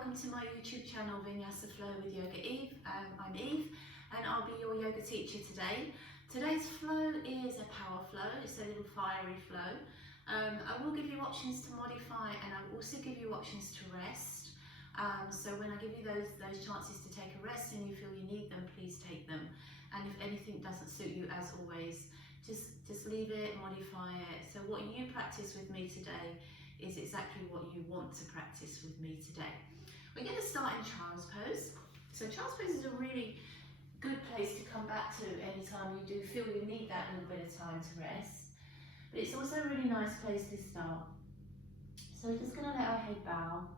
welcome to my YouTube channel Vinyasa Flow with Yoga Eve. I'm Eve and I'll be your yoga teacher today. Today's flow is a power flow, it's a little fiery flow. I will give you options to modify and I will also give you options to rest. So when I give you those chances to take a rest and you feel you need them, please take them. And if anything doesn't suit you, as always, just leave it, modify it. So what you practice with me today is exactly what you want to practice with me today. We're going to start in child's pose. So child's pose is a really good place to come back to anytime you do feel you need that little bit of time to rest. But it's also a really nice place to start. So we're just going to let our head bow.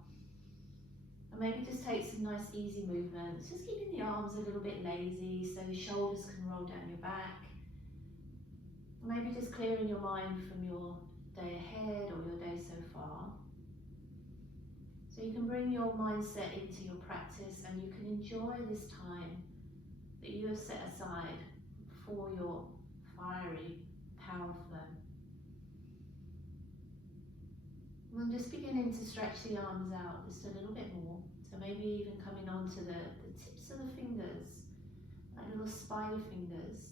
And maybe just take some nice easy movements. Just keeping the arms a little bit lazy so your shoulders can roll down your back. Maybe just clearing your mind from your day ahead or your day so far. So you can bring your mindset into your practice and you can enjoy this time that you have set aside for your fiery power flow. And just beginning to stretch the arms out just a little bit more. So maybe even coming onto the tips of the fingers, like little spider fingers.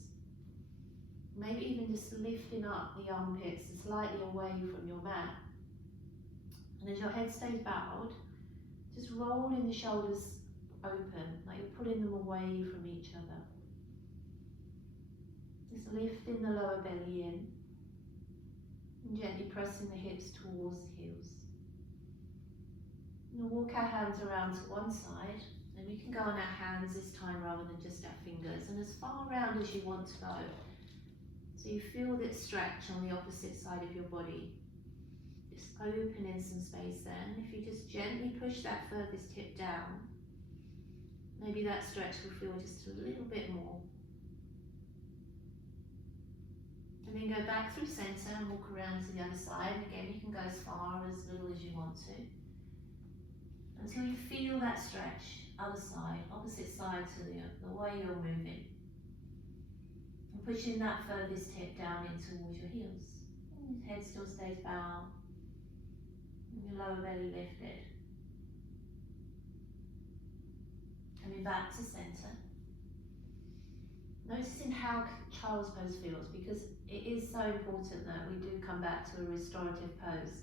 Maybe even just lifting up the armpits slightly away from your mat. And as your head stays bowed, just rolling the shoulders open, like you're pulling them away from each other. Just lifting the lower belly in and gently pressing the hips towards the heels. And we'll walk our hands around to one side, and we can go on our hands this time rather than just our fingers, and as far around as you want to go. So you feel that stretch on the opposite side of your body. Just opening some space there. And if you just gently push that furthest hip down, maybe that stretch will feel just a little bit more. And then go back through centre and walk around to the other side. And again, you can go as far or as little as you want to. Until you feel that stretch, other side, opposite side to the way you're moving. And pushing that furthest hip down in towards your heels. And your head still stays bowed. And your lower belly lifted. Coming back to centre. Noticing how child's pose feels, because it is so important that we do come back to a restorative pose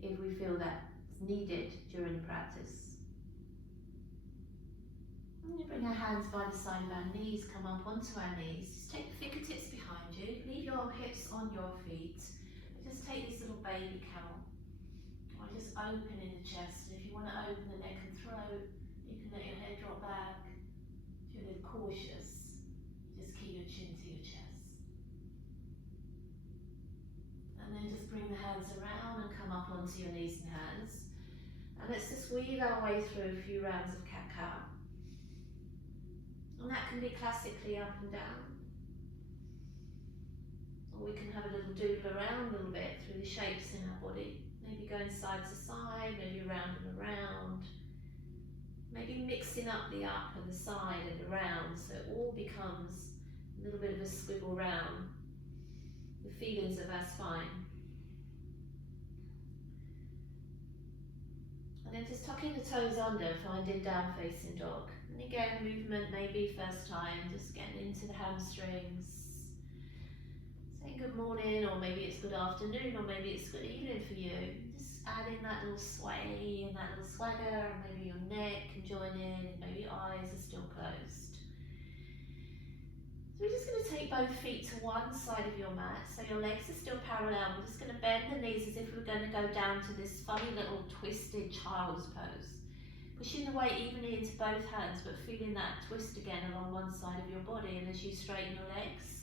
if we feel that's needed during the practice. And we bring our hands by the side of our knees, come up onto our knees. Just take the fingertips behind you, leave your hips on your feet. Just take this little baby camel. Or just open in the chest. If you want to open the neck and throat, you can let your head drop back. If you're a little cautious, just keep your chin to your chest. And then just bring the hands around and come up onto your knees and hands. And let's just weave our way through a few rounds of cat-cow. And that can be classically up and down. Or we can have a little doodle around a little bit through the shapes in our body. Maybe going side to side, maybe round and around. Maybe mixing up the up and the side and around so it all becomes a little bit of a swivel round. The feelings of our spine. And then just tucking the toes under, finding down facing dog. And again, movement maybe first time, just getting into the hamstrings. Saying good morning, or maybe it's good afternoon, or maybe it's good evening for you. Just adding that little sway and that little swagger, and maybe your neck can join in, and maybe your eyes are still closed. So we're just going to take both feet to one side of your mat, so your legs are still parallel. We're just going to bend the knees as if we're going to go down to this funny little twisted child's pose. Pushing the weight evenly into both hands, but feeling that twist again along one side of your body. And as you straighten your legs,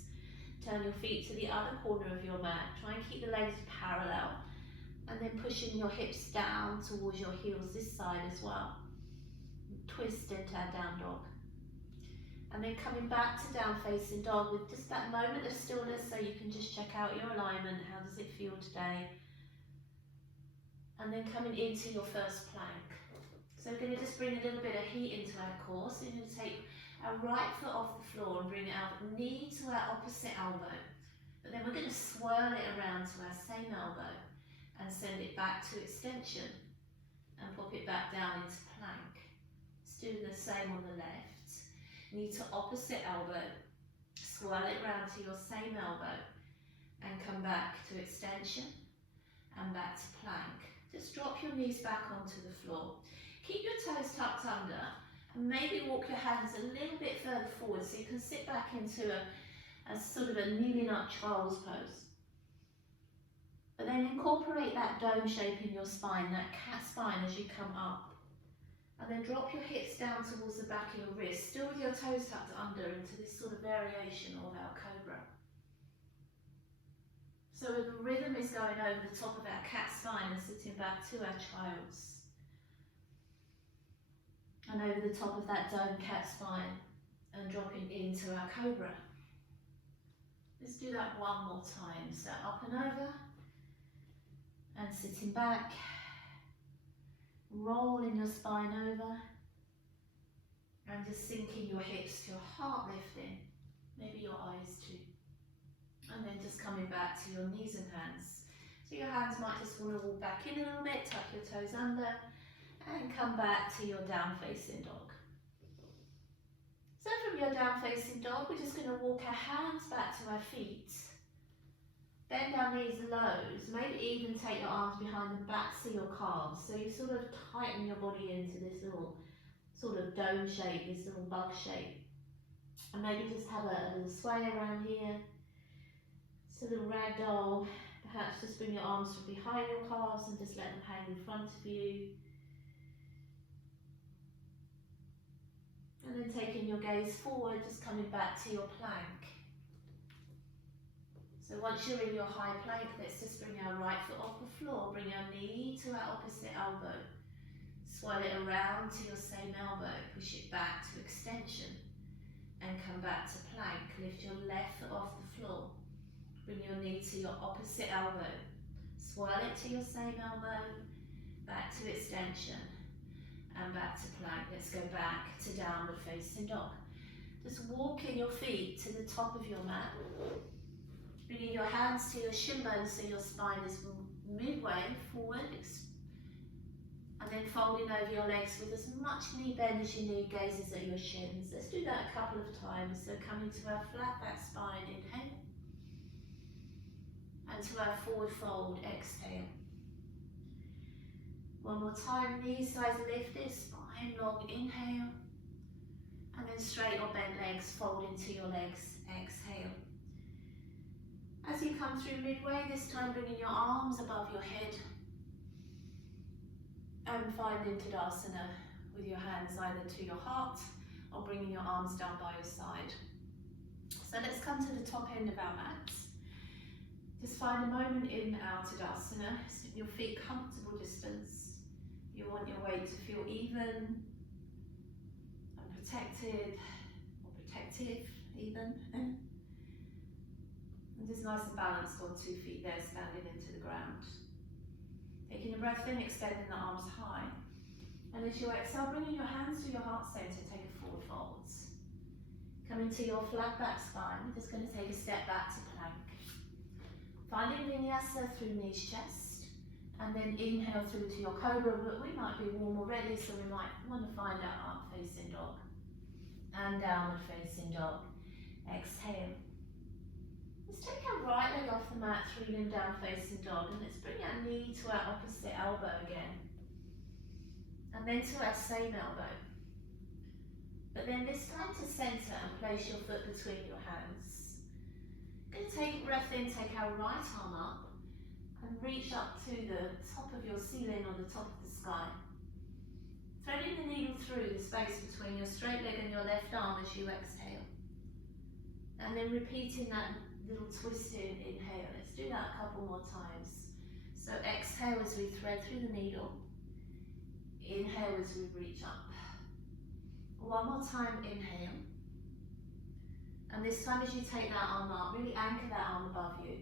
turn your feet to the other corner of your mat. Try and keep the legs parallel. And then pushing your hips down towards your heels this side as well. Twist into our down dog. And then coming back to down facing dog with just that moment of stillness so you can just check out your alignment. How does it feel today? And then coming into your first plank. So we're going to just bring a little bit of heat into our core. So we're going to take our right foot off the floor and bring our knee to our opposite elbow. But then we're going to swirl it around to our same elbow and send it back to extension. and pop it back down into plank. Let's do the same on the left. Knee to opposite elbow. Swirl it round to your same elbow and come back to extension and back to plank. Just drop your knees back onto the floor. Keep your toes tucked under and maybe walk your hands a little bit further forward so you can sit back into a sort of a kneeling up child's pose. But then incorporate that dome shape in your spine, that cat spine as you come up. And then drop your hips down towards the back of your wrist, still with your toes tucked under into this sort of variation of our cobra. So the rhythm is going over the top of our cat spine and sitting back to our child's. And over the top of that dome cat spine and dropping into our cobra. Let's do that one more time. So up and over and sitting back. Rolling your spine over and just sinking your hips to your heart lifting, maybe your eyes too. And then just coming back to your knees and hands. So your hands might just want to walk back in a little bit, tuck your toes under and come back to your down facing dog. So from your down facing dog, we're just going to walk our hands back to our feet. Bend our knees lows, maybe even take your arms behind the backs of your calves. So you sort of tighten your body into this little sort of dome shape, this little bug shape. And maybe just have a little sway around here. So a little ragdoll. Perhaps just bring your arms from behind your calves and just let them hang in front of you. And then taking your gaze forward, just coming back to your plank. So once you're in your high plank, let's just bring our right foot off the floor, bring our knee to our opposite elbow. Swirl it around to your same elbow, push it back to extension and come back to plank. Lift your left foot off the floor, bring your knee to your opposite elbow. Swirl it to your same elbow, back to extension and back to plank. Let's go back to downward facing dog. Just walking your feet to the top of your mat. Bringing your hands to your shin bones so your spine is midway forward. And then folding over your legs with as much knee bend as you need, gazes at your shins. Let's do that a couple of times. So coming to our flat back spine, inhale. And to our forward fold, exhale. One more time, knees sides lifted, spine long, inhale. And then straight or bent legs, fold into your legs, exhale. As you come through midway, this time bringing your arms above your head and finding Tadasana with your hands either to your heart or bringing your arms down by your side. So let's come to the top end of our mats. Just find a moment in our Tadasana, sit your feet comfortable distance. You want your weight to feel even and protected or protective even. And just nice and balanced on 2 feet there, standing into the ground. Taking a breath in, extending the arms high. And as you exhale, bringing your hands to your heart center, take a forward fold. Coming to your flat back spine, we're just going to take a step back to plank. Finding Vinyasa through knees, chest. And then inhale through to your cobra, but we might be warm already, so we might want to find our up facing dog. And downward facing dog. Exhale. Let's take our right leg off the mat, through limb down facing dog, and let's bring our knee to our opposite elbow again. And then to our same elbow. But then this time to center and place your foot between your hands. Going to take a breath in, take our right arm up and reach up to the top of your ceiling or the top of the sky. Threading the needle through the space between your straight leg and your left arm as you exhale. And then repeating that little twisting inhale. Let's do that a couple more times. So exhale as we thread through the needle. Inhale as we reach up. One more time, inhale. And this time as you take that arm up, really anchor that arm above you.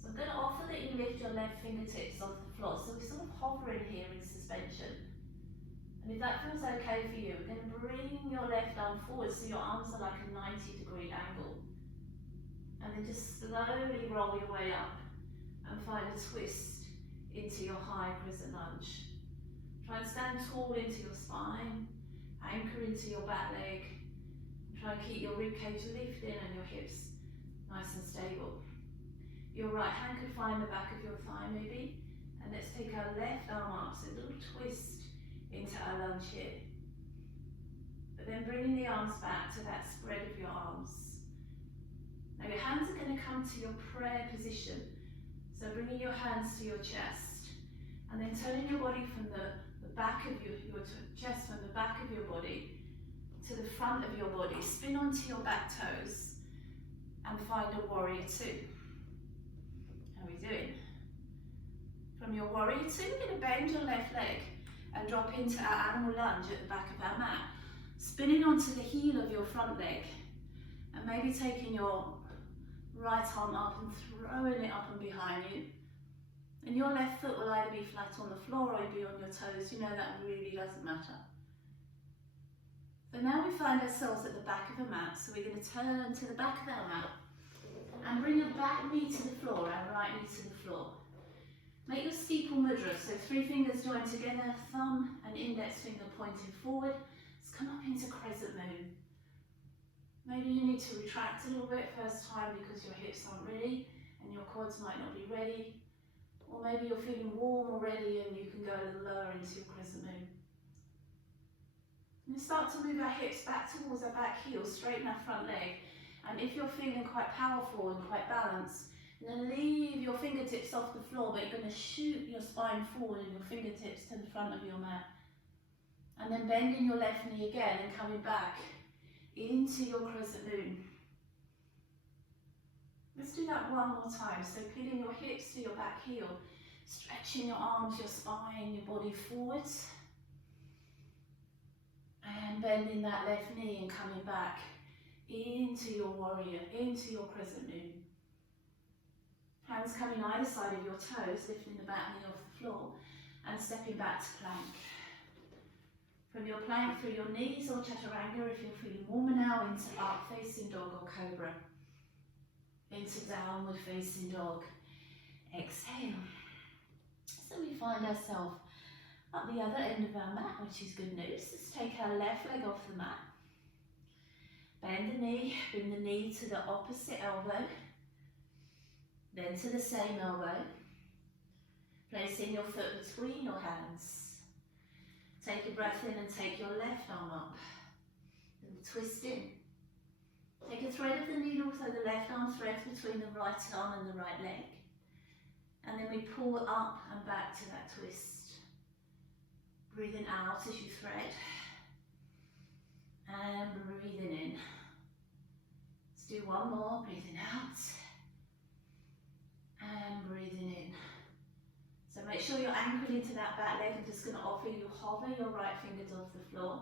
So I'm going to offer that you lift your left fingertips off the floor. So we're sort of hovering here in suspension. And if that feels okay for you, we're going to bring your left arm forward so your arms are like a 90-degree angle. And then just slowly roll your way up and find a twist into your high crescent lunge. Try and stand tall into your spine, anchor into your back leg. Try and keep your rib cage lifted and your hips nice and stable. Your right hand could find the back of your thigh maybe, and let's take our left arm up, so a little twist into our lunge here. But then bringing the arms back to that spread of your arms. Now your hands are going to come to your prayer position. So bringing your hands to your chest, and then turning your body from the back of your chest, from the back of your body to the front of your body. Spin onto your back toes and find a warrior two. How are we doing? From your warrior two, we're going to bend your left leg and drop into our animal lunge at the back of our mat. Spinning onto the heel of your front leg, and maybe taking your right arm up and throwing it up and behind you. And your left foot will either be flat on the floor or be on your toes. You know that really doesn't matter. So now we find ourselves at the back of a mat, so we're going to turn to the back of our mat and bring your back knee to the floor, our right knee to the floor. Make your steeple mudra, so 3 fingers joined together, thumb and index finger pointing forward. Let's come up into crescent moon. Maybe you need to retract a little bit first time because your hips aren't ready and your quads might not be ready. Or maybe you're feeling warm already and you can go a little lower into your crescent moon. And start to move our hips back towards our back heel, straighten our front leg. And if you're feeling quite powerful and quite balanced, then leave your fingertips off the floor, but you're going to shoot your spine forward and your fingertips to the front of your mat. And then bending your left knee again and coming back into your crescent moon. Let's do that one more time. So pinning your hips to your back heel, stretching your arms, your spine, your body forwards. And bending that left knee and coming back into your warrior, into your crescent moon. Hands coming either side of your toes, lifting the back knee off the floor and stepping back to plank. From your plank through your knees or chaturanga if you're feeling warmer now, into up facing dog or cobra. Into downward facing dog. Exhale. So we find ourselves at the other end of our mat, which is good news. Let's take our left leg off the mat. Bend the knee, bring the knee to the opposite elbow. Then to the same elbow. Placing your foot between your hands. Take a breath in and take your left arm up. And twist in. Take a thread of the needle so the left arm threads between the right arm and the right leg. And then we pull up and back to that twist. Breathing out as you thread. And breathing in. Let's do one more. Breathing out. And breathing in. So make sure you're anchored into that back leg. I'm just going to offer you hover your right fingers off the floor.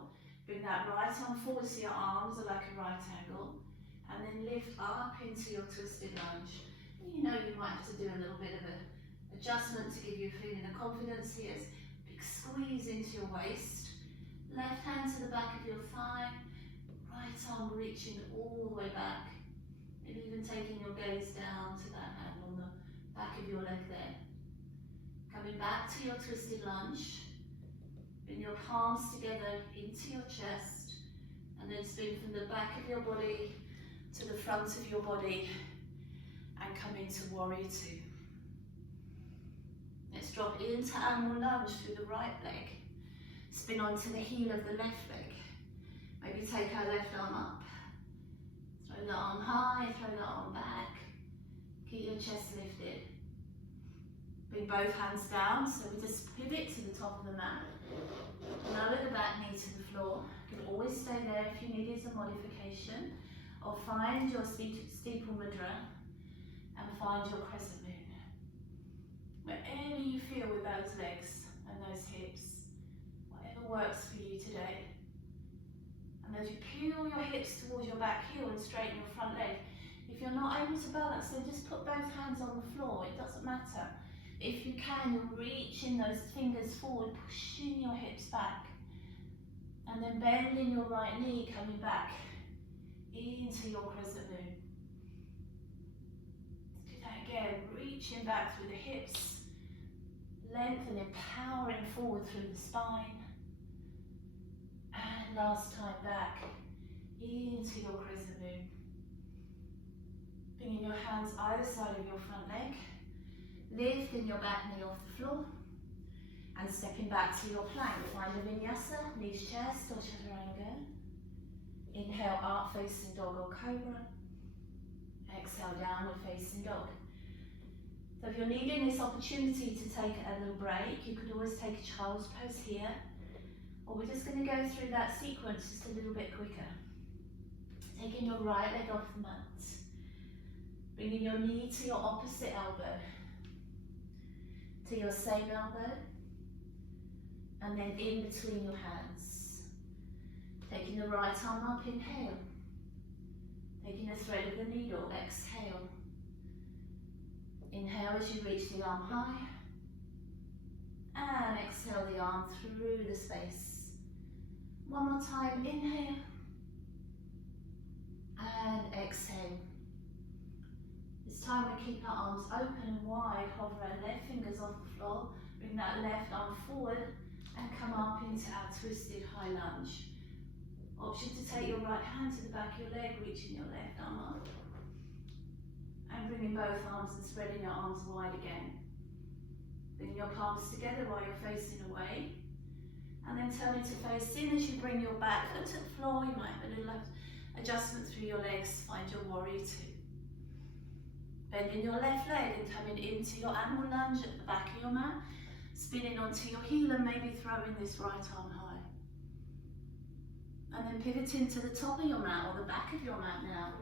Bring that right arm forward so your arms are like a right angle. And then lift up into your twisted lunge. And you know you might have to do a little bit of an adjustment to give you a feeling of confidence here. Big squeeze into your waist. Left hand to the back of your thigh. Right arm reaching all the way back. Maybe even taking your gaze down to that hand on the back of your leg there. Coming back to your twisted lunge. Bring your palms together into your chest. And then spin from the back of your body to the front of your body. And come into warrior two. Let's drop into animal lunge through the right leg. Spin onto the heel of the left leg. Maybe take our left arm up. Throw the arm high, throw the arm back. Keep your chest lifted. Bring both hands down, so we just pivot to the top of the mat. Lower the back knee to the floor. You can always stay there if you needed some modification. Or find your steeple mudra and find your crescent moon. Wherever you feel with those legs and those hips, whatever works for you today. And as you peel your hips towards your back heel and straighten your front leg, if you're not able to balance, then just put both hands on the floor, it doesn't matter. If you can, you're reaching those fingers forward, pushing your hips back. And then bending your right knee, coming back into your crescent moon. Let's do that again, reaching back through the hips, Lengthen, empowering forward through the spine. And last time back into your crescent moon. Bringing your hands either side of your front leg. Lifting your back knee off the floor. And stepping back to your plank. Find a vinyasa, knees chest or chaturanga. Inhale, up facing dog or cobra. Exhale, downward facing dog. So if you're needing this opportunity to take a little break, you could always take a child's pose here. Or we're just going to go through that sequence just a little bit quicker. Taking your right leg off the mat. Bringing your knee to your opposite elbow. To your same elbow. And then in between your hands. Taking the right arm up, inhale. Taking the thread of the needle, exhale. Inhale as you reach the arm high. And exhale the arm through the space. One more time, inhale. And exhale. This time we keep our arms open and wide, hover our left fingers off the floor. Bring that left arm forward and come up into our twisted high lunge. Option to take your right hand to the back of your leg, reaching your left arm up. And bringing both arms and spreading your arms wide again. Bringing your palms together while you're facing away. And then turning to face in as you bring your back foot to the floor. You might have a little adjustment through your legs. Find your warrior two. Bending your left leg and coming into your animal lunge at the back of your mat. Spinning onto your heel and maybe throwing this right arm high. And then pivoting to the top of your mat or the back of your mat now.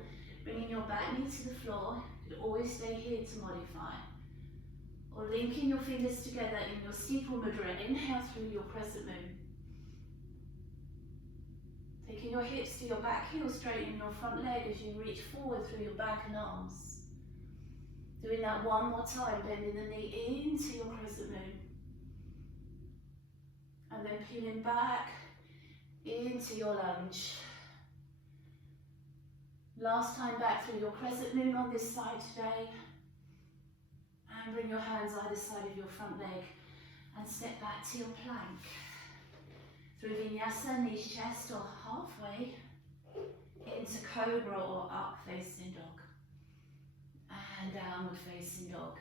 Bringing your back knee to the floor. You could always stay here to modify. Or linking your fingers together in your steeple mudra. Inhale through your crescent moon. Taking your hips to your back heel, straightening your front leg as you reach forward through your back and arms. Doing that one more time, bending the knee into your crescent moon. And then peeling back into your lunge. Last time back through your crescent moon on this side today. And bring your hands either side of your front leg and step back to your plank. Through Vinyasa, knees chest or halfway into Cobra or up facing dog. And downward facing dog.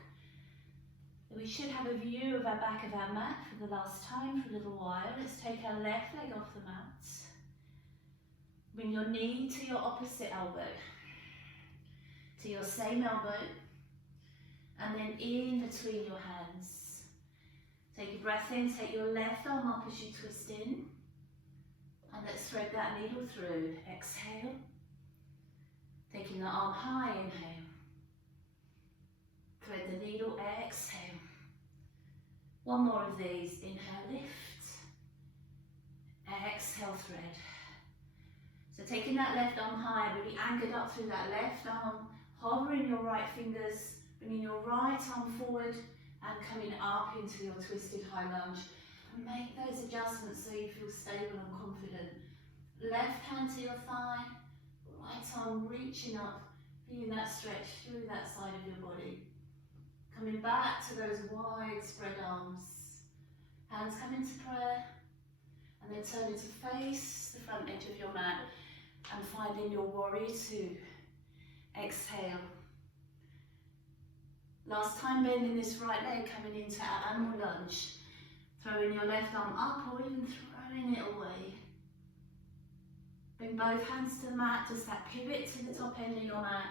We should have a view of our back of our mat for the last time for a little while. Let's take our left leg off the mat. Bring your knee to your opposite elbow. To your same elbow. And then in between your hands. Take a breath in, take your left arm up as you twist in. And let's thread that needle through. Exhale. Taking the arm high, inhale. Thread the needle, exhale. One more of these. Inhale, lift. Exhale, thread. So taking that left arm high, really anchored up through that left arm, hovering your right fingers, bringing your right arm forward and coming up into your twisted high lunge. And make those adjustments so you feel stable and confident. Left hand to your thigh, right arm reaching up, feeling that stretch through that side of your body. Coming back to those wide spread arms. Hands come into prayer and then turning to face the front edge of your mat and finding your warrior two. Exhale. Last time, bending this right leg, coming into our animal lunge. Throwing your left arm up or even throwing it away. Bring both hands to the mat, just that pivot to the top end of your mat.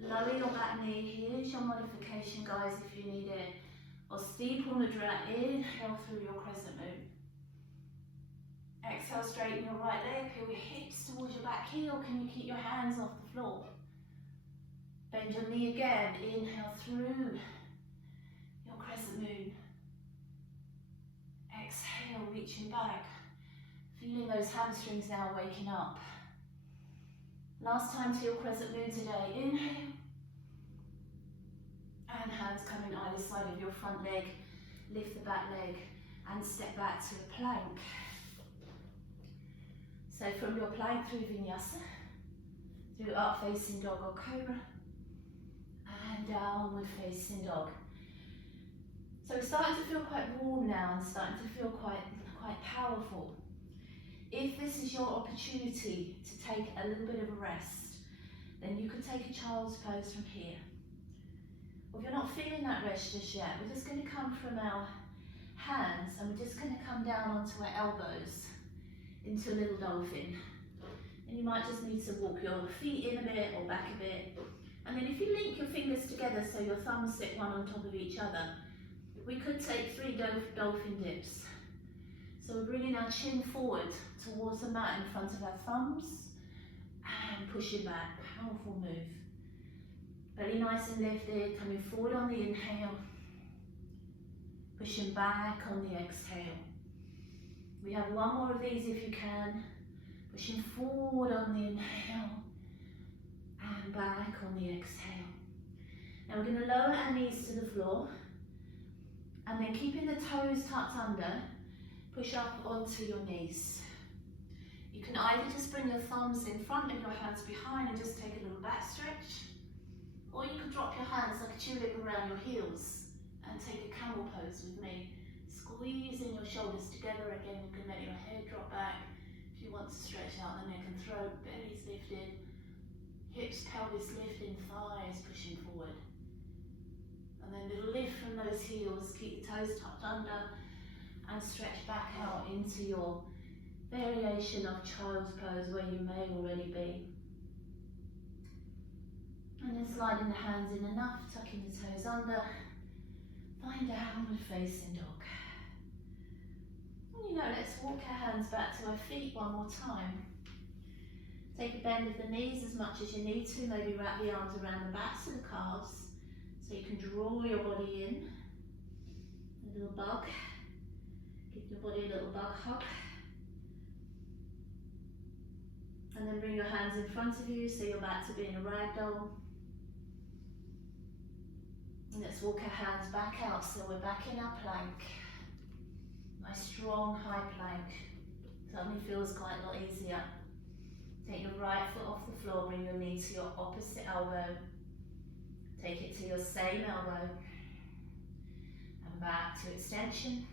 Lower your back knee. Here's your modification, guys, if you need it. Or steeple mudra. Inhale through your crescent moon. Exhale, straighten your right leg. Peel your hips towards your back heel. Can you keep your hands off the floor? Bend your knee again. Inhale through your crescent moon. Exhale, reaching back. Feeling those hamstrings now waking up. Last time to your crescent moon today. Inhale. And hands coming either side of your front leg. Lift the back leg and step back to the plank. So from your plank through Vinyasa, through up facing dog or cobra, and downward facing dog. So we're starting to feel quite warm now and starting to feel quite powerful. If this is your opportunity to take a little bit of a rest, then you could take a child's pose from here. Or if you're not feeling that rest just yet, we're just going to come from our hands and we're just going to come down onto our elbows into a little dolphin. And you might just need to walk your feet in a bit or back a bit. And then if you link your fingers together so your thumbs sit one on top of each other, we could take 3 dolphin dips. So we're bringing our chin forward towards the mat in front of our thumbs and pushing back. Powerful move. Belly nice and lifted, coming forward on the inhale, pushing back on the exhale. We have one more of these if you can. Pushing forward on the inhale and back on the exhale. Now we're going to lower our knees to the floor and then keeping the toes tucked under, push up onto your knees. You can either just bring your thumbs in front and your hands behind and just take a little back stretch, or you could drop your hands like a tulip around your heels and take a camel pose with me. Squeezing your shoulders together again, you can let your head drop back. If you want to stretch out the neck and throat, belly's lifted, hips, pelvis lifting, thighs pushing forward. And then little lift from those heels, keep the toes tucked under and stretch back out into your variation of child's pose where you may already be. And then sliding the hands in enough, tucking the toes under, find downward facing dog. And you know, let's walk our hands back to our feet one more time. Take a bend of the knees as much as you need to, maybe wrap the arms around the backs of the calves so you can draw your body in. A little bug, give your body a little bug hug. And then bring your hands in front of you so you're back to being a ragdoll. And let's walk our hands back out so we're back in our plank. Nice strong high plank. Suddenly feels quite a lot easier. Take your right foot off the floor, bring your knee to your opposite elbow. Take it to your same elbow. And back to extension.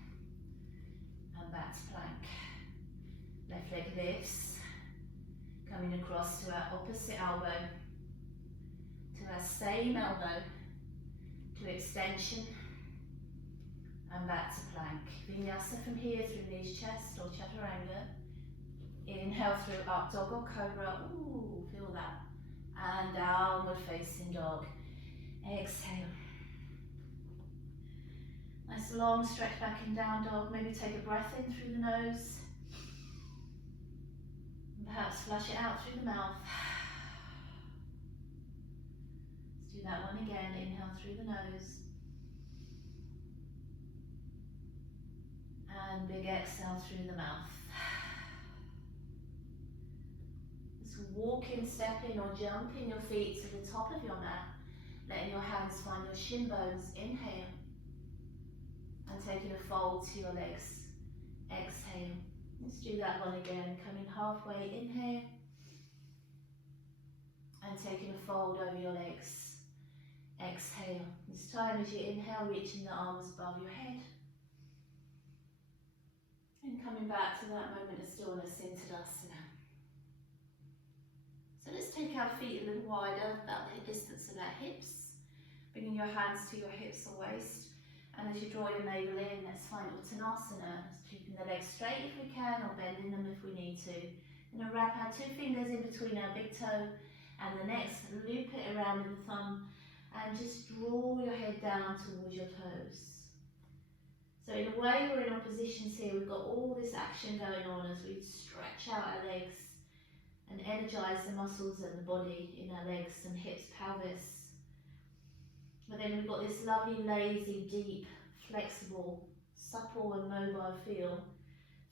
And back to plank. Left leg lifts. Coming across to our opposite elbow. To our same elbow. To extension. And back to plank. Vinyasa from here through knees, chest or chaturanga. Inhale through up dog or cobra. Ooh, feel that. And downward facing dog. Exhale. Nice long stretch back in down dog. Maybe take a breath in through the nose. And perhaps flush it out through the mouth. Let's do that one again. Inhale through the nose. And big exhale through the mouth. Just walking, stepping or jumping your feet to the top of your mat. Letting your hands find your shin bones. Inhale. And taking a fold to your legs. Exhale. Let's do that one again. Coming halfway. Inhale. And taking a fold over your legs. Exhale. This time as you inhale, reaching the arms above your head. And coming back to that moment of stillness in Tadasana. So let's take our feet a little wider, about the distance of our hips. Bringing your hands to your hips or waist. And as you draw your navel in, let's find Uttanasana. Keeping the legs straight if we can, or bending them if we need to. And then wrap our 2 fingers in between our big toe and the next. Loop it around with the thumb. And just draw your head down towards your toes. So in a way we're in oppositions here, we've got all this action going on as we stretch out our legs and energize the muscles and the body in our legs and hips, pelvis. But then we've got this lovely, lazy, deep, flexible, supple and mobile feel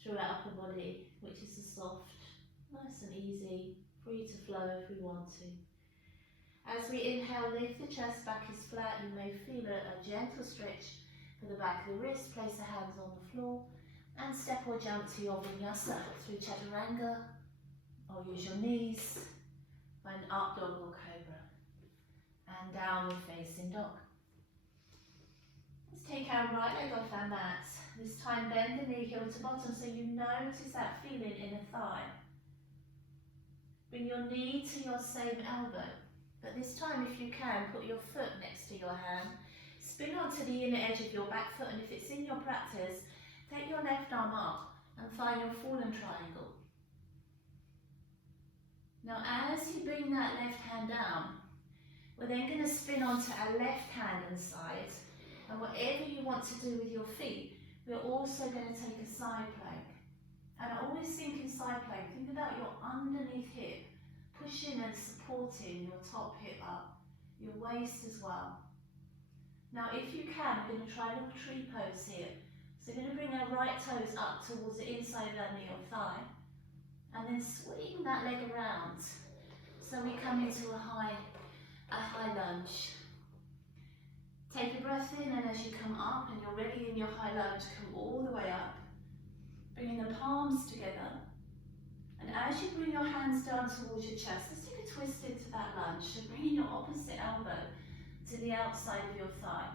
through our upper body, which is a soft, nice and easy, free to flow if we want to. As we inhale, lift the chest, back is flat, you may feel a gentle stretch for the back of the wrist, place the hands on the floor and step or jump to your Vinyasa through chaturanga or use your knees, find up dog or cobra and downward facing dog. Take our right leg off our mat. This time bend the knee heel to bottom so you notice that feeling in the thigh. Bring your knee to your same elbow. But this time, if you can, put your foot next to your hand. Spin onto the inner edge of your back foot, and if it's in your practice, take your left arm up and find your fallen triangle. Now as you bring that left hand down, we're then going to spin onto our left hand and side, and whatever you want to do with your feet, we're also going to take a side plank. And I always think in side plank, think about your underneath hip, pushing and supporting your top hip up, your waist as well. Now if you can, we're going to try a little tree pose here. So we're going to bring our right toes up towards the inside of our knee or thigh, and then swing that leg around. So we come into a high lunge. Take a breath in, and as you come up and you're ready in your high lunge, come all the way up, bringing the palms together. And as you bring your hands down towards your chest, let's take a twist into that lunge. So bringing your opposite elbow to the outside of your thigh,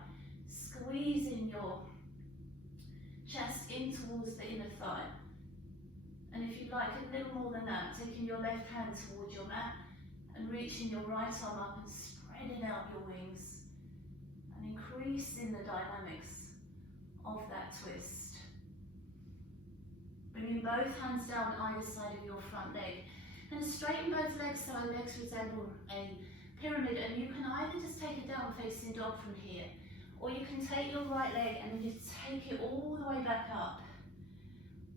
squeezing your chest in towards the inner thigh. And if you'd like a little more than that, taking your left hand towards your mat and reaching your right arm up and spreading out your wings and increasing the dynamics of that twist. Bringing both hands down either side of your front leg, and straighten both legs so our legs resemble a pyramid, and you can either just take a down facing dog from here, or you can take your right leg and just take it all the way back up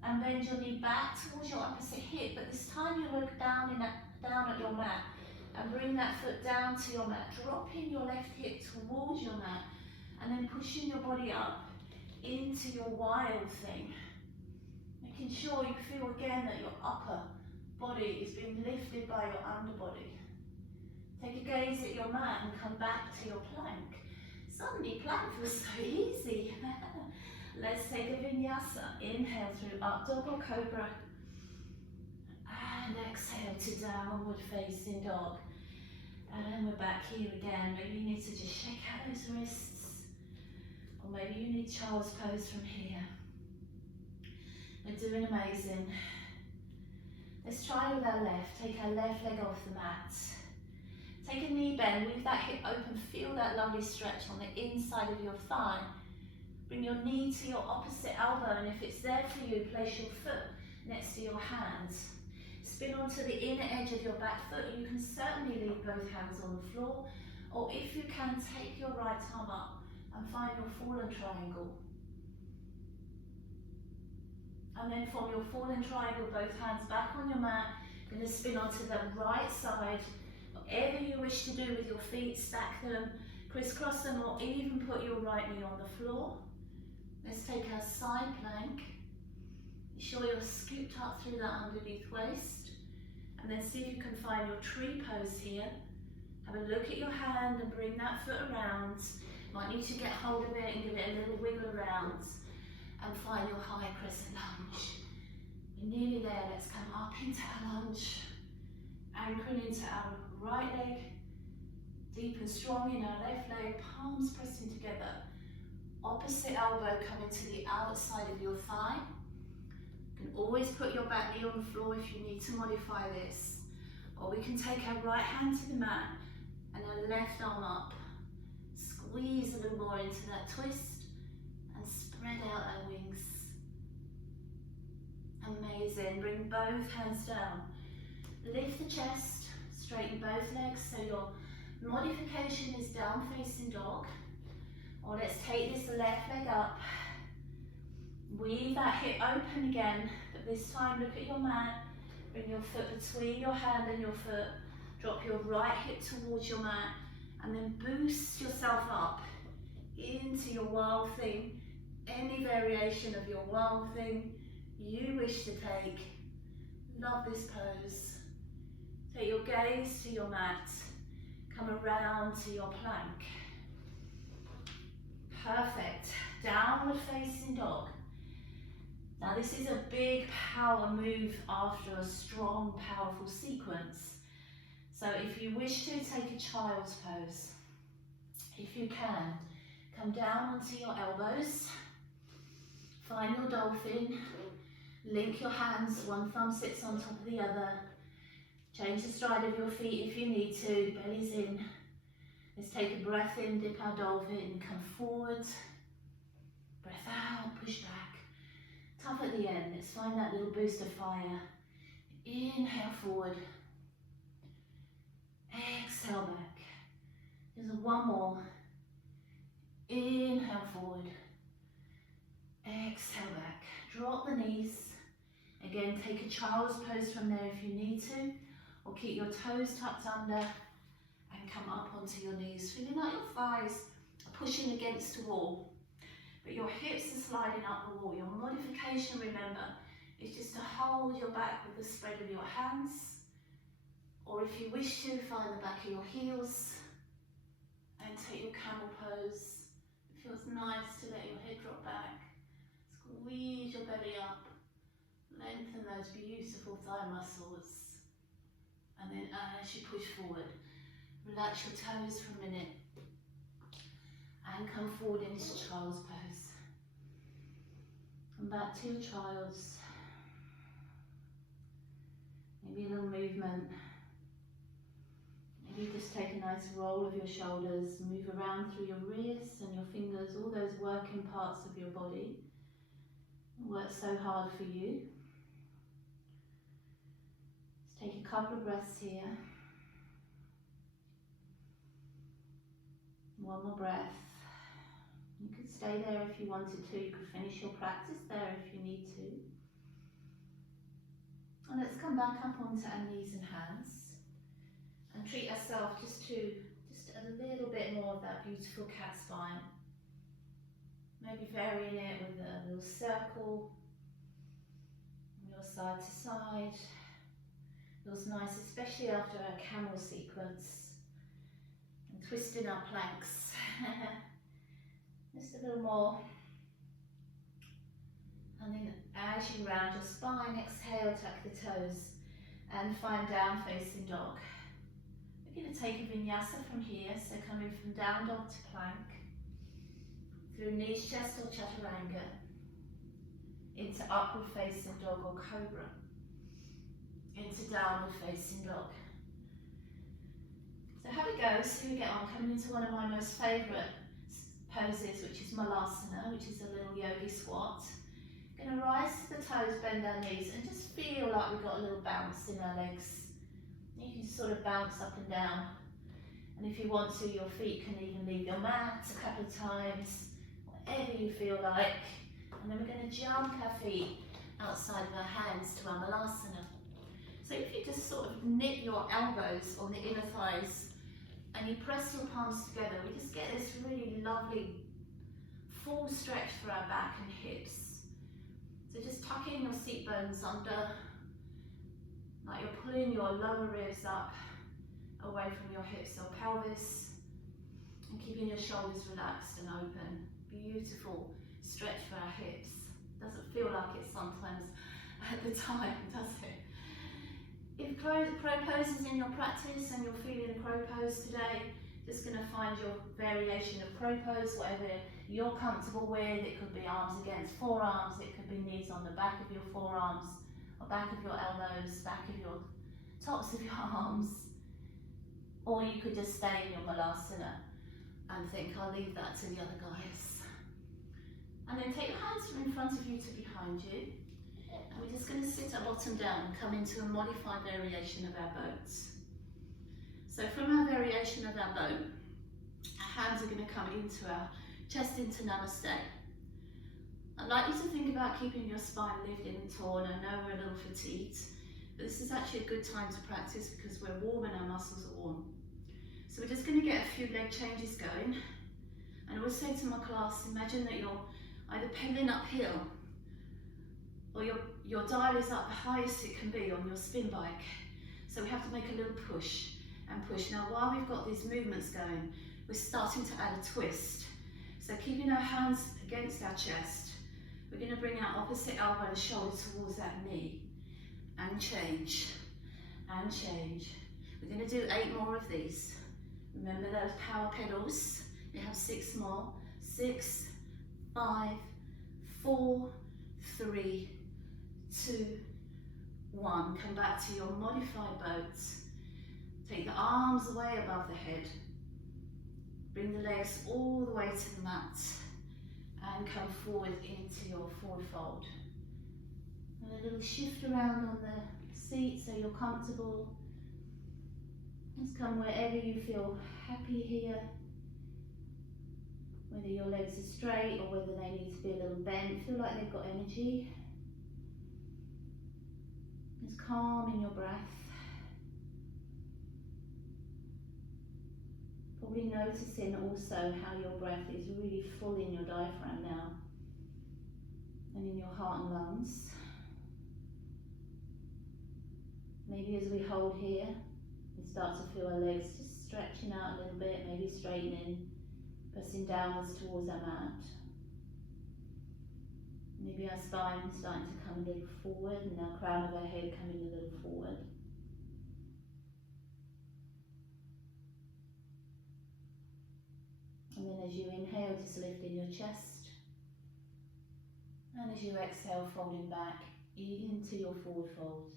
and bend your knee back towards your opposite hip, but this time you look down at your mat and bring that foot down to your mat, dropping your left hip towards your mat and then pushing your body up into your wild thing. Making sure you feel again that your upper body is being lifted by your underbody. Take a gaze at your mat and come back to your plank. Suddenly plank feels so easy. Let's take a vinyasa. Inhale through up dog or cobra. And exhale to downward facing dog. And we're back here again. Maybe you need to just shake out those wrists. Or maybe you need child's pose from here. We're doing amazing. Let's try with our left. Take our left leg off the mat. Take a knee bend, leave that hip open, feel that lovely stretch on the inside of your thigh. Bring your knee to your opposite elbow, and if it's there for you, place your foot next to your hands. Spin onto the inner edge of your back foot. You can certainly leave both hands on the floor, or if you can, take your right arm up and find your fallen triangle. And then from your fallen triangle, both hands back on your mat, going to spin onto the right side. Whatever you wish to do with your feet, stack them, crisscross them, or even put your right knee on the floor. Let's take our side plank. Be sure you're scooped up through that underneath waist. And then see if you can find your tree pose here. Have a look at your hand and bring that foot around. Might need to get hold of it and give it a little wiggle around. And find your high crescent lunge. We're nearly there. Let's come up into our lunge. Anchoring into our right leg, deep and strong in our left leg, palms pressing together. Opposite elbow coming to the outside of your thigh. You can always put your back knee on the floor if you need to modify this. Or we can take our right hand to the mat and our left arm up. Squeeze a little more into that twist and spread out our wings. Amazing. Bring both hands down. Lift the chest, straighten both legs so your modification is down facing dog. Or let's take this left leg up. Weave that hip open again, but this time look at your mat. Bring your foot between your hand and your foot. Drop your right hip towards your mat and then boost yourself up into your wild thing. Any variation of your wild thing you wish to take. Love this pose. Take your gaze to your mat. Come around to your plank. Perfect. Downward facing dog. Now this is a big power move after a strong, powerful sequence. So if you wish to take a child's pose, if you can, Come down onto your elbows. Find your dolphin. Link your hands, one thumb sits on top of the other. Change the stride of your feet if you need to, belly's in. Let's take a breath in, dip our dolphin, come forward. Breath out, push back. Tough at the end, let's find that little boost of fire. Inhale forward. Exhale back. Just one more. Inhale forward. Exhale back. Drop the knees. Again, take a child's pose from there if you need to, or keep your toes tucked under and come up onto your knees, feeling like your thighs are pushing against the wall, but your hips are sliding up the wall. Your modification, remember, is just to hold your back with the spread of your hands, or if you wish to, find the back of your heels and take your camel pose. It feels nice to let your head drop back, squeeze your belly up. Lengthen those beautiful thigh muscles, and then as you push forward, relax your toes for a minute and come forward into child's pose. Come back to your child's. Maybe a little movement. Maybe just take a nice roll of your shoulders, move around through your wrists and your fingers, all those working parts of your body. Work so hard for you. Let's take a couple of breaths here. One more breath. You could stay there if you wanted to. You could finish your practice there if you need to. And let's come back up onto our knees and hands and treat ourselves just a little bit more of that beautiful cat spine. Maybe varying it with a little circle on your side to side. Feels nice, especially after a camel sequence. And twisting our planks. Just a little more. And then as you round your spine, exhale, tuck the toes and find down facing dog. We're going to take a vinyasa from here, so coming from down dog to plank, through knees, chest or chaturanga, into upward facing dog or cobra, into downward facing dog. So have a go, see how we get on, coming into one of my most favourite poses, which is Malasana, which is a little yogi squat. Going to rise to the toes, bend our knees, and just feel like we've got a little bounce in our legs. You can sort of bounce up and down, and if you want to, your feet can even leave your mat a couple of times, whatever you feel like. And then we're going to jump our feet outside of our hands to our Malasana. So if you just sort of knit your elbows on the inner thighs and you press your palms together, we just get this really lovely full stretch for our back and hips. So just tucking your seat bones under, like you're pulling your lower ribs up away from your hips or pelvis, and keeping your shoulders relaxed and open. Beautiful stretch for our hips. Doesn't feel like it sometimes at the time, does it? If crow pose is in your practice and you're feeling crow pose today, just going to find your variation of crow pose, whatever you're comfortable with. It could be arms against forearms, it could be knees on the back of your forearms, or back of your elbows, back of your tops of your arms. Or you could just stay in your Malasana and think, I'll leave that to the other guys. And then take your hands from in front of you to behind you. And we're just going to sit our bottom down and come into a modified variation of our boats. So from our variation of our boat, our hands are going to come into our chest into Namaste. I'd like you to think about keeping your spine lifted and tall. I know we're a little fatigued, but this is actually a good time to practice because we're warm and our muscles are warm. So we're just going to get a few leg changes going. And I always say to my class, imagine that you're either pedaling uphill or your dial is up the highest it can be on your spin bike. So we have to make a little push and push. Now while we've got these movements going, we're starting to add a twist. So keeping our hands against our chest, we're going to bring our opposite elbow and shoulder towards that knee. And change, and change. We're going to do 8 more of these. Remember those power pedals? We have 6 more. 6, 5, 4, 3, 2, 1. Come back to your modified boat. Take the arms away above the head. Bring the legs all the way to the mat and come forward into your forward fold. And a little shift around on the seat so you're comfortable. Just come wherever you feel happy here. Whether your legs are straight or whether they need to be a little bent, feel like they've got energy. Just calm in your breath. Probably noticing also how your breath is really full in your diaphragm now and in your heart and lungs. Maybe as we hold here, we start to feel our legs just stretching out a little bit, maybe straightening, pressing downwards towards our mat. Maybe our spine starting to come a little forward and our crown of our head coming a little forward. And then as you inhale, just lifting your chest. And as you exhale, folding back into your forward fold.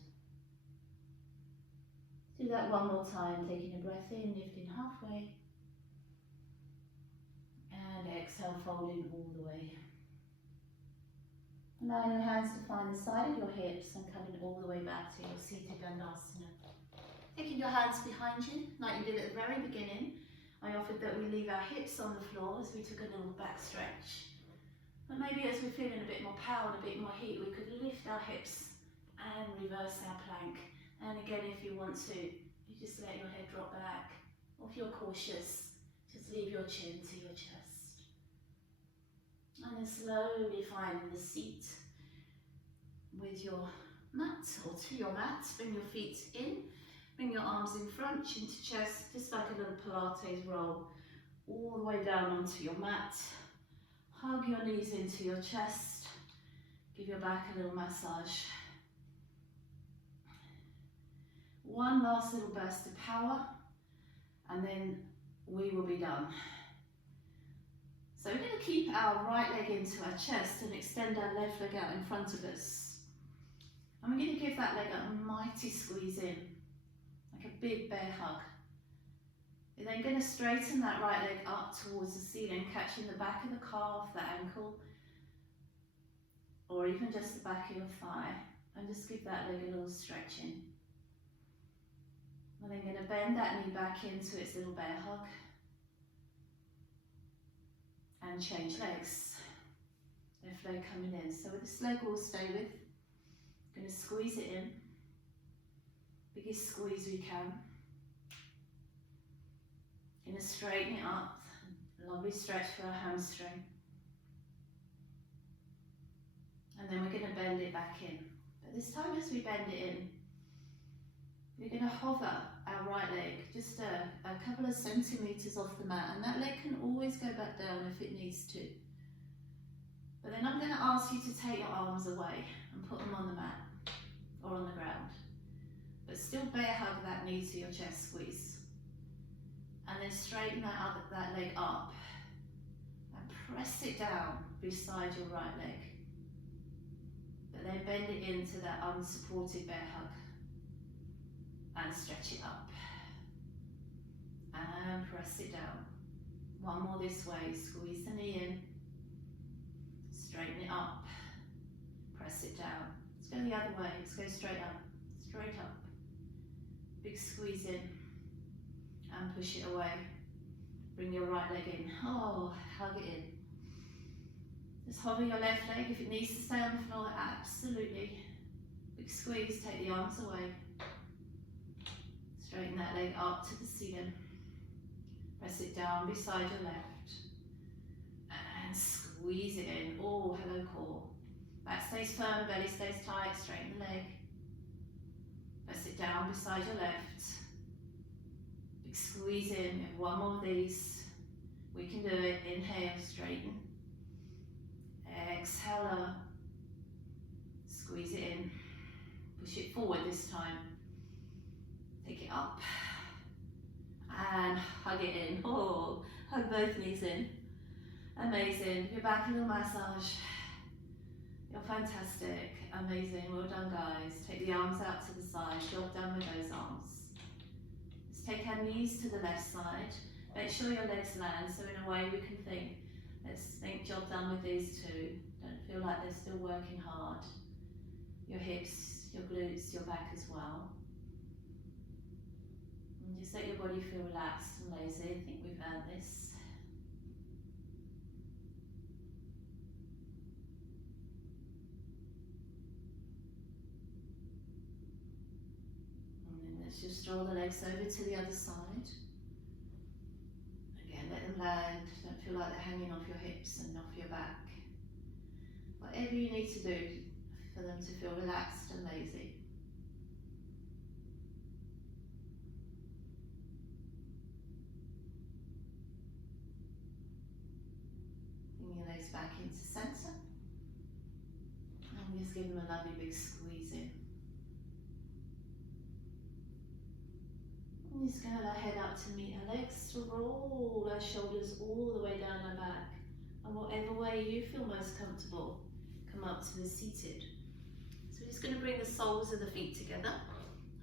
Do that one more time, taking a breath in, lifting halfway. And exhale, folding all the way. Allowing your hands to find the side of your hips and coming all the way back to your seated Dandasana. Taking your hands behind you, like you did at the very beginning. I offered that we leave our hips on the floor as we took a little back stretch. But maybe as we're feeling a bit more power and a bit more heat, we could lift our hips and reverse our plank. And again, if you want to, you just let your head drop back. Or if you're cautious, just leave your chin to your chest. And then slowly finding the seat with your mat or to your mat. Bring your feet in. Bring your arms in front, chin to chest, just like a little Pilates roll, all the way down onto your mat. Hug your knees into your chest. Give your back a little massage. One last little burst of power, and then we will be done. So we're going to keep our right leg into our chest and extend our left leg out in front of us. And we're going to give that leg a mighty squeeze in. Like a big bear hug. You're then going to straighten that right leg up towards the ceiling, catching the back of the calf, the ankle, or even just the back of your thigh, and just give that leg a little stretching. We're then going to bend that knee back into its little bear hug, and change legs. Left leg coming in. So this leg we'll stay with. Going to squeeze it in. Biggest squeeze we can. Going to straighten it up. Lovely stretch for our hamstring. And then we're going to bend it back in. But this time as we bend it in, we're going to hover our right leg just a couple of centimetres off the mat. And that leg can always go back down if it needs to. But then I'm going to ask you to take your arms away and put them on the mat or on the ground. But still bear hug that knee to your chest, squeeze. And then straighten that leg up and press it down beside your right leg. But then bend it into that unsupported bear hug. And stretch it up. And press it down. One more this way, squeeze the knee in. Straighten it up. Press it down. Let's go the other way, let's go straight up. Straight up. Big squeeze in and push it away. Bring your right leg in. Oh, hug it in. Just hover your left leg. If it needs to stay on the floor, absolutely. Big squeeze, take the arms away. Straighten that leg up to the ceiling. Press it down beside your left. And squeeze it in. Oh, hello core. Back stays firm, belly stays tight, straighten the leg. Press it down beside your left. Big squeeze in. We have one more of these. We can do it. Inhale, straighten. Exhale, lower. Squeeze it in. Push it forward this time. Take it up. And hug it in. Oh, hug both knees in. Amazing. Your back, a little massage. You're fantastic. Amazing. Well done, guys. Take the arms out to the side. Job done with those arms. Let's take our knees to the left side. Make sure your legs land, so in a way we can think, let's think job done with these two. Don't feel like they're still working hard. Your hips, your glutes, your back as well. And just let your body feel relaxed and lazy. I think we've earned this. Let's just draw the legs over to the other side. Again, let them land. Don't feel like they're hanging off your hips and off your back. Whatever you need to do for them to feel relaxed and lazy. Bring your legs back into centre. And just give them a lovely big squeeze in. Just go our head up to meet our legs, roll our shoulders all the way down our back, and whatever way you feel most comfortable, come up to the seated. So we're just going to bring the soles of the feet together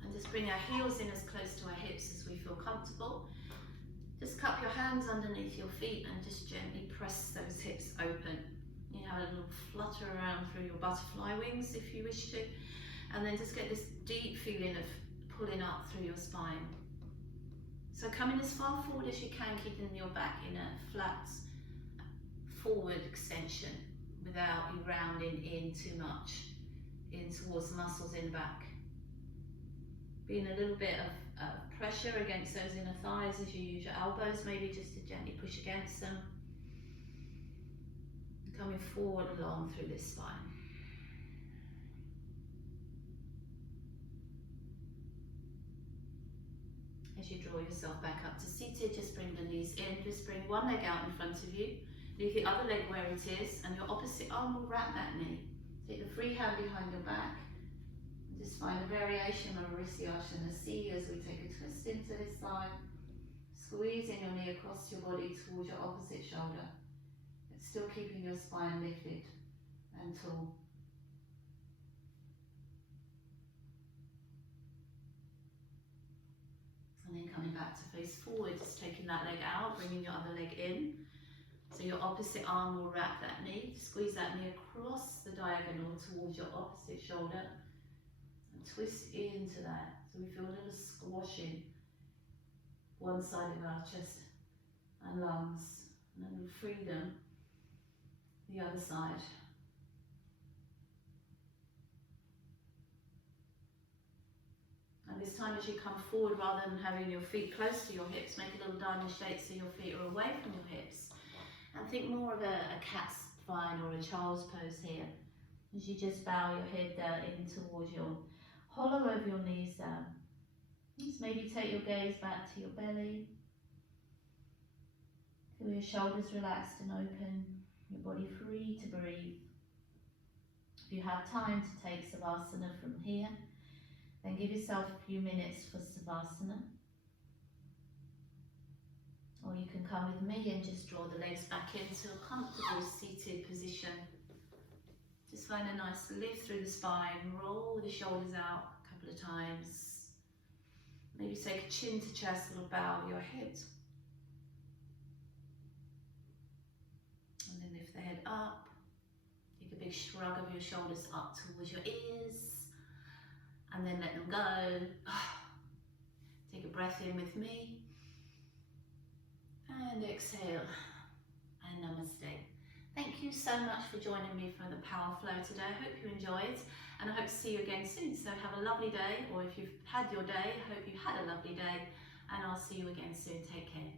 and just bring our heels in as close to our hips as we feel comfortable. Just cup your hands underneath your feet and just gently press those hips open. You have a little flutter around through your butterfly wings if you wish to, and then just get this deep feeling of pulling up through your spine. So coming as far forward as you can, keeping your back in a flat forward extension without you rounding in too much in towards the muscles in the back. Being a little bit of pressure against those inner thighs as you use your elbows, maybe just to gently push against them. Coming forward along through this spine. As you draw yourself back up to seated, just bring the knees in, just bring one leg out in front of you, leave the other leg where it is, and your opposite arm will wrap that knee. Take the free hand behind your back, and just find a variation of Vinyasa C as we take a twist into this side, squeezing your knee across your body towards your opposite shoulder, but still keeping your spine lifted and tall. And then coming back to face forward, just taking that leg out, bringing your other leg in. So your opposite arm will wrap that knee, squeeze that knee across the diagonal towards your opposite shoulder and twist into that. So we feel a little squashing one side of our chest and lungs, and a little freedom the other side. And this time as you come forward, rather than having your feet close to your hips, make a little diamond shape so your feet are away from your hips. And think more of a cat's spine or a child's pose here. As you just bow your head down in towards your hollow over your knees down. Just maybe take your gaze back to your belly. Feel your shoulders relaxed and open, your body free to breathe. If you have time to take Savasana from here, then give yourself a few minutes for Savasana. Or you can come with me and just draw the legs back into a comfortable seated position. Just find a nice lift through the spine, roll the shoulders out a couple of times. Maybe take a chin to chest, a little bow of your head. And then lift the head up. Take a big shrug of your shoulders up towards your ears. And then let them go. Take a breath in with me. And exhale. And namaste. Thank you so much for joining me for the Power Flow today. I hope you enjoyed, and I hope to see you again soon. So have a lovely day, or if you've had your day, I hope you had a lovely day, and I'll see you again soon. Take care.